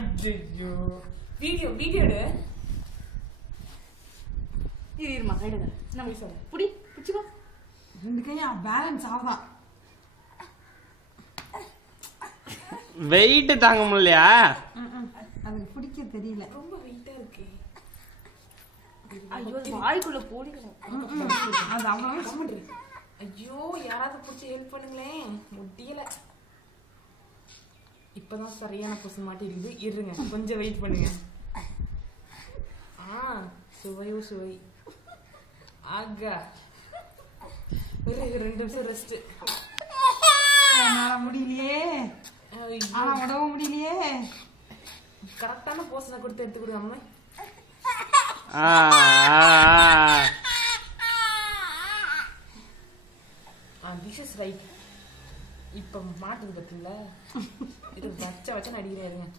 ஐயோ வீடியோ எடு. இருமா கைடுங்க. நம்ம சொல்ல புடி பிடிச்சுக்கோ. ரெண்டு கையா பேலன்ஸ் ஆகுதா? வெயிட் தாங்க முடியலையா? அதுக்கு பிடிக்க தெரியல. ரொம்ப வெயிட்டா இருக்கு. ஐயோ வாய்க்குள்ள போடிடும். அது அவ்வளவு. ஐயோ யாராவது பிடிச்சி ஹெல்ப் பண்ணுங்களேன். முடியல. இப்பதான் சரியான கொசு மாட்டி இருக்குது. இருங்க கொஞ்சம் வெயிட் பண்ணுங்க. சுவையோ சுவை. ஆகா ஒரு 2 நிமிஷம் ரெஸ்ட். என்னால முடியலையே. உடவு முடியலையே. கரெக்டான போசனை கொடுத்து எடுத்து கொடுங்க அம்மா. This is right. இப்ப மாட்டுது பத்தில இது வச்ச நடிக்கிறேன்.